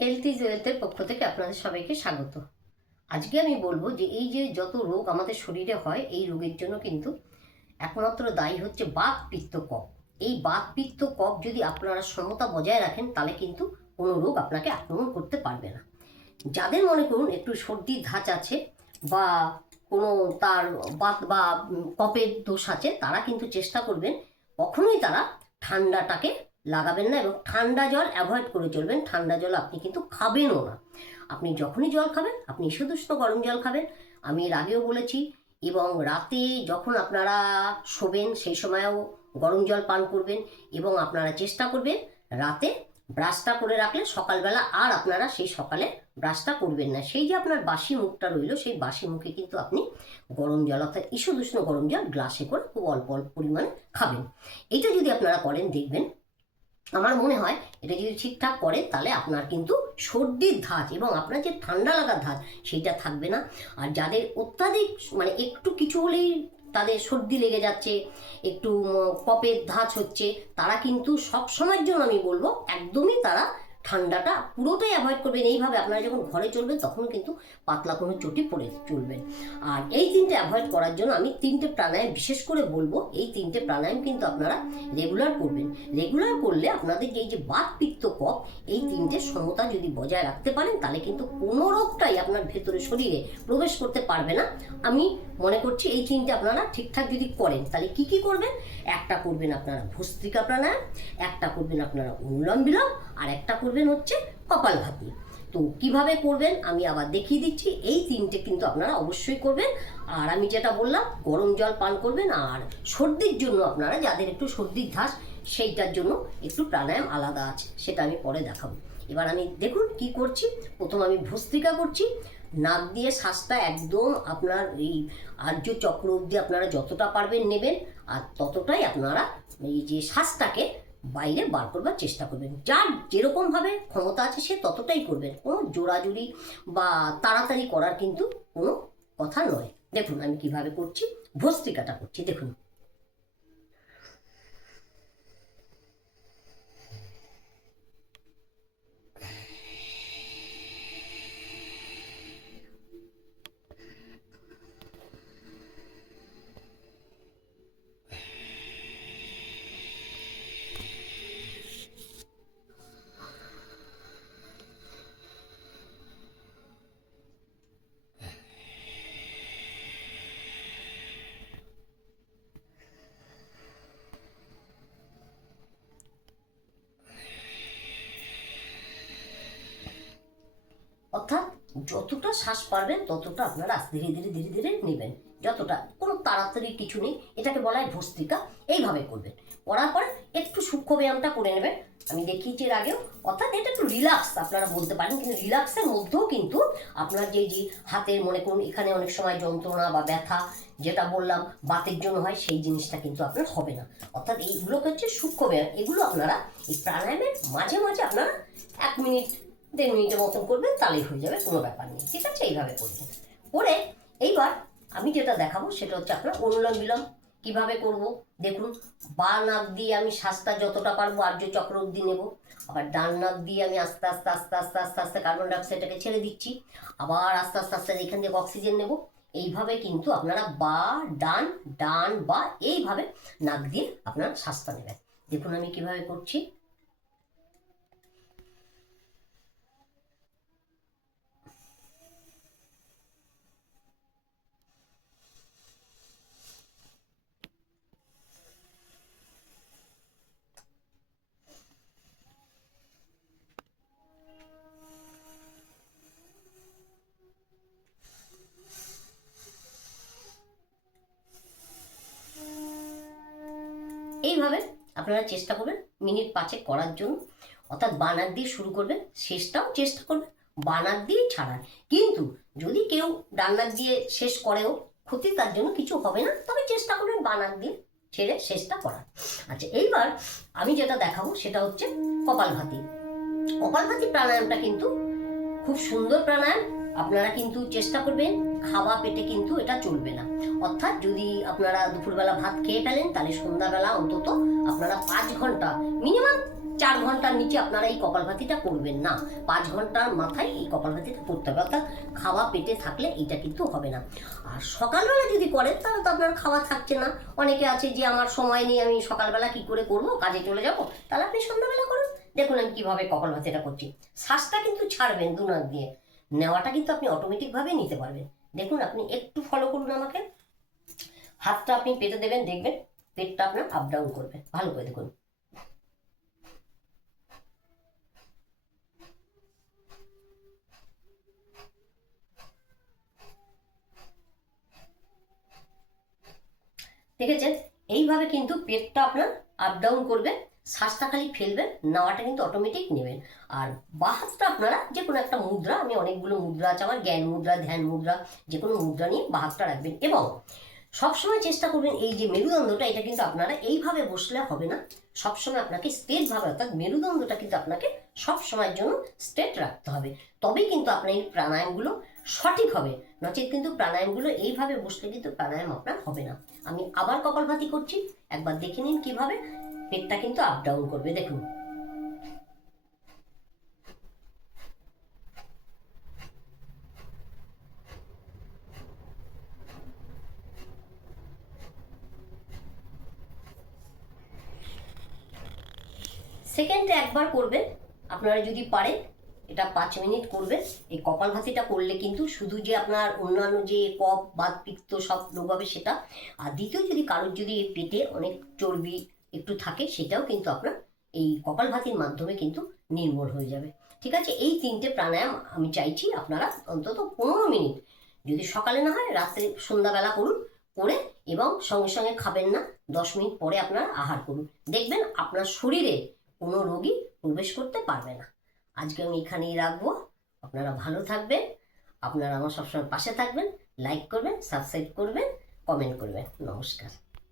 Health is ওয়েলথের পক্ষ থেকে আপনাদের সবাইকে স্বাগত। আজকে আমি বলবো যে এই যে যত রোগ আমাদের শরীরে হয়, এই রোগের জন্য কিন্তু একমাত্র দায়ী হচ্ছে বাত পিত্ত কফ। এই বাত পিত্ত কফ যদি আপনারা সমতা বজায় রাখেন, তাহলে কিন্তু কোনো রোগ আপনাকে আক্রমণ করতে পারবে না। যাদের মনে করুন একটু সর্দির ধাঁচ আছে বা কোনো তার বাত বা কফের দোষ আছে, তারা কিন্তু চেষ্টা করবেন কখনোই তারা ঠান্ডাটাকে লাগাবেন না এবং ঠান্ডা জল অ্যাভয়েড করে চলবেন। ঠান্ডা জল আপনি কিন্তু খাবেনও না। আপনি যখনই জল খাবেন, আপনি শুধুষ্ণ গরম জল খাবেন। আমি এর আগেও বলেছি। এবং রাতে যখন আপনারা শোবেন, সেই সময়ও গরম জল পান করবেন। এবং আপনারা চেষ্টা করবেন রাতে ব্রাশটা করে রাখলে সকালবেলা আর আপনারা সেই সকালে ব্রাশটা করবেন না। সেই যে আপনার বাসি মুখটা রইল, সেই বাসি মুখে কিন্তু আপনি গরম জল অর্থাৎ ঈষদুষ্ণ গরম জল গ্লাসে করে খুব অল্প অল্প পরিমাণে খাবেন। এটা যদি আপনারা করেন, দেখবেন আমার মনে হয় এটা যদি ঠিকঠাক করেন, তাহলে আপনার কিন্তু সর্দির ধাঁচ এবং আপনার যে ঠান্ডা লাগার ধাঁচ সেইটা থাকবে না। আর যাদের অত্যাধিক মানে একটু কিছু হলেই তাদের সর্দি লেগে যাচ্ছে, একটু কফের ধাঁচ হচ্ছে, তারা কিন্তু সব সময়ের জন্য আমি বলবো একদমই তারা ঠান্ডাটা পুরোটাই অ্যাভয়েড করবেন। এইভাবে আপনারা যখন ঘরে চলবেন, তখন কিন্তু পাতলা কোনো চটি পরে চলবেন। আর এই তিনটে অ্যাভয়েড করার জন্য আমি তিনটে প্রাণায়াম বিশেষ করে বলবো। এই তিনটে প্রাণায়াম কিন্তু আপনারা রেগুলার করবেন। রেগুলার করলে আপনাদের এই যে বাত পিত্ত কফ, এই তিনটে সমতা যদি বজায় রাখতে পারেন, তাহলে কিন্তু কোনো রোগটাই আপনার ভেতরে শরীরে প্রবেশ করতে পারবে না। আমি মনে করছি এই তিনটে আপনারা ঠিকঠাক যদি করেন, তাহলে কি কি করবেন? একটা করবেন আপনারা ভস্ত্রিকা প্রাণায়াম, একটা করবেন আপনারা অনুলোম বিলোম, আর একটা করবেন হচ্ছে কপালভাতি। তো কিভাবে করবেন আমি আবার দেখিয়ে দিচ্ছি। এই তিনটে কিন্তু আপনারা অবশ্যই করবেন। আর আমি যেটা বললাম, গরম জল পান করবেন। আর সর্দির জন্য আপনারা যাদের একটু সর্দির ধাঁচ, সেইটার জন্য একটু প্রাণায়াম আলাদা আছে, সেটা আমি পরে দেখাবো। এবার আমি দেখুন কি করছি। প্রথম আমি ভস্ত্রিকা করছি। নাক দিয়ে শ্বাসটা একদম আপনার এই আর্য চক্র অবধি আপনারা যতটা পারবেন নেবেন, আর ততটাই আপনারা এই যে শ্বাসটাকে বাইরে বার করবার চেষ্টা করবেন। যার যেরকমভাবে ক্ষমতা আছে সে ততটাই করবেন। কোনো জোরাজুরি বা তাড়াতাড়ি করার কিন্তু কোনো কথা নয়। দেখুন আমি কিভাবে করছি, ভস্ত্রিকাটা করছি। দেখুন অর্থাৎ যতটা শ্বাস পারবেন ততটা আপনারা ধীরে ধীরে ধীরে ধীরে নেবেন। যতটা, কোনো তাড়াতাড়ি কিছু নেই। এটাকে বলা হয় ভস্ত্রিকা। এইভাবে করবেন। করার পরে একটু সূক্ষ্ম ব্যায়ামটা করে নেবেন। আমি দেখিয়েছি এর আগেও। অর্থাৎ এটা একটু রিল্যাক্স আপনারা বলতে পারেন, কিন্তু রিল্যাক্সের মধ্যেও কিন্তু আপনার যে হাতের মনে করুন এখানে অনেক সময় যন্ত্রণা বা ব্যথা, যেটা বললাম বাতের জন্য হয়, সেই জিনিসটা কিন্তু আপনার হবে না। অর্থাৎ এইগুলোকে হচ্ছে সূক্ষ্ম ব্যায়াম। এগুলো আপনারা এই প্রাণায়ামের মাঝে মাঝে আপনারা 1 মিনিট 1.5 মিনিটের মতন করবেন, তাহলেই হয়ে যাবে, কোনো ব্যাপার নেই। ঠিক আছে, এইভাবে করবেন। করে এইবার আমি যেটা দেখাবো সেটা হচ্ছে আপনার অনুলোম বিলোম। কিভাবে করব দেখুন। বা নাক দিয়ে আমি শ্বাসটা যতটা পারবো আর্য চক্র অব্দি নেব। আবার ডান নাক দিয়ে আমি আস্তে আস্তে আস্তে আস্তে আস্তে আস্তে কার্বন ডাইঅক্সাইডটাকে ছেড়ে দিচ্ছি। আবার আস্তে আস্তে আস্তে এখান থেকে অক্সিজেন নেব। এইভাবে কিন্তু আপনারা বা ডান ডান বা এইভাবে নাক দিয়ে আপনারা শ্বাসটা নেবেন। দেখুন আমি কিভাবে করছি। এইভাবে আপনারা চেষ্টা করবেন মিনিট 5 করার জন্য। অর্থাৎ বানাক দিয়ে শুরু করবেন, শেষটাও চেষ্টা করবেন বানাক দিয়ে ছাড়ার। কিন্তু যদি কেউ ডান্নাক দিয়ে শেষ করেও ক্ষতি, তার জন্য কিছু হবে না। তবে চেষ্টা করবেন বানাক দিয়ে ছেড়ে শেষটা করার। আচ্ছা, এইবার আমি যেটা দেখাবো সেটা হচ্ছে কপালভাতি। কপালভাতি প্রাণায়ামটা কিন্তু খুব সুন্দর প্রাণায়াম। আপনারা কিন্তু চেষ্টা করবেন খাওয়া পেটে কিন্তু এটা চলবে না। অর্থাৎ যদি আপনারা দুপুরবেলা ভাত খেয়ে ফেলেন, তাহলে সন্ধ্যাবেলা অন্তত আপনারা 5 ঘন্টা মিনিমাম 4 ঘন্টার নিচে আপনারা এই কপালভাতিটা করবেন না। 5 ঘন্টার মাথায় এই কপালভাতিটা করতে হবে, অর্থাৎ খাওয়া পেটে থাকলে এইটা কিন্তু হবে না। আর সকালবেলা যদি করেন তাহলে তো আপনার খাওয়া থাকছে না। অনেকে আছে যে আমার সময় নেই, আমি সকালবেলা কি করে করব, কাজে চলে যাব, তাহলে আপনি সন্ধ্যাবেলা করুন। দেখুন আমি কীভাবে কপালভাতিটা করছি। শ্বাসটা কিন্তু ছাড়বেন দুনাক দিয়ে, নেওয়াটা কিন্তু আপনি অটোমেটিকভাবে নিতে পারবেন। দেখুন আপনি একটু ফলো করুন আমাকে। হাতটা আপনি পেটে দেবেন, দেখবেন পেটটা আপনার আপ ডাউন করবে। ভালো করে দেখুন। দেখেছেন? এইভাবে কিন্তু পেটটা আপনার আপ ডাউন করবে, শ্বাসটা খালি ফেলবেন, নেওয়াটা কিন্তু অটোমেটিক নেবেন। আর বাঁ হাতটা আপনারা যে কোনো একটা মুদ্রা, আমি অনেকগুলো মুদ্রা আছে আমার, জ্ঞান মুদ্রা, ধ্যান মুদ্রা, যে কোনো মুদ্রা নিয়ে বাঁ হাতটা রাখবেন। এবং সবসময় চেষ্টা করবেন এই যে মেরুদণ্ডটা, এটা কিন্তু আপনারা এইভাবে বসলে হবে না, সবসময় আপনাকে স্ট্রেটভাবে, অর্থাৎ মেরুদণ্ডটা কিন্তু আপনাকে সবসময়ের জন্য স্ট্রেট রাখতে হবে। তবেই কিন্তু আপনার এই প্রাণায়ামগুলো সঠিক হবে। নচেত কিন্তু প্রাণায়ামগুলো এইভাবে বসলে কিন্তু প্রাণায়াম আপনার হবে না। আমি আবার কপালভাতি করছি, একবার দেখে নিন কিভাবে পেটটা কিন্তু আপ ডাউন করবে। দেখুন সেকেন্ডে একবার করবেন আপনারা যদি পারেন, এটা 5 মিনিট করবেন। এই কপালভাতিটা করলে কিন্তু শুধু যে আপনার অন্যান্য যে কফ বাত পিত্ত সব রোগ হবে সেটা, আর দ্বিতীয় যদি কারোর যদি পেটে অনেক চর্বি একটু থাকে সেটাও কিন্তু আপনার এই কপালভাতির মাধ্যমে কিন্তু নির্মূল হয়ে যাবে। ঠিক আছে? এই 3টে প্রাণায়াম আমি চাইছি আপনারা অন্তত 15 মিনিট, যদি সকালে না হয় রাত্রে সন্ধ্যাবেলা করুন, করে এবং সঙ্গে সঙ্গে খাবেন না, 10 মিনিট পরে আপনারা আহার করুন। দেখবেন আপনার শরীরে কোনো রোগী প্রবেশ করতে পারবে না। আজকে আমি এখানেই রাখবো। আপনারা ভালো থাকবেন, আপনারা আমার সবসময় পাশে থাকবেন, লাইক করবেন, সাবস্ক্রাইব করবেন, কমেন্ট করবেন। নমস্কার।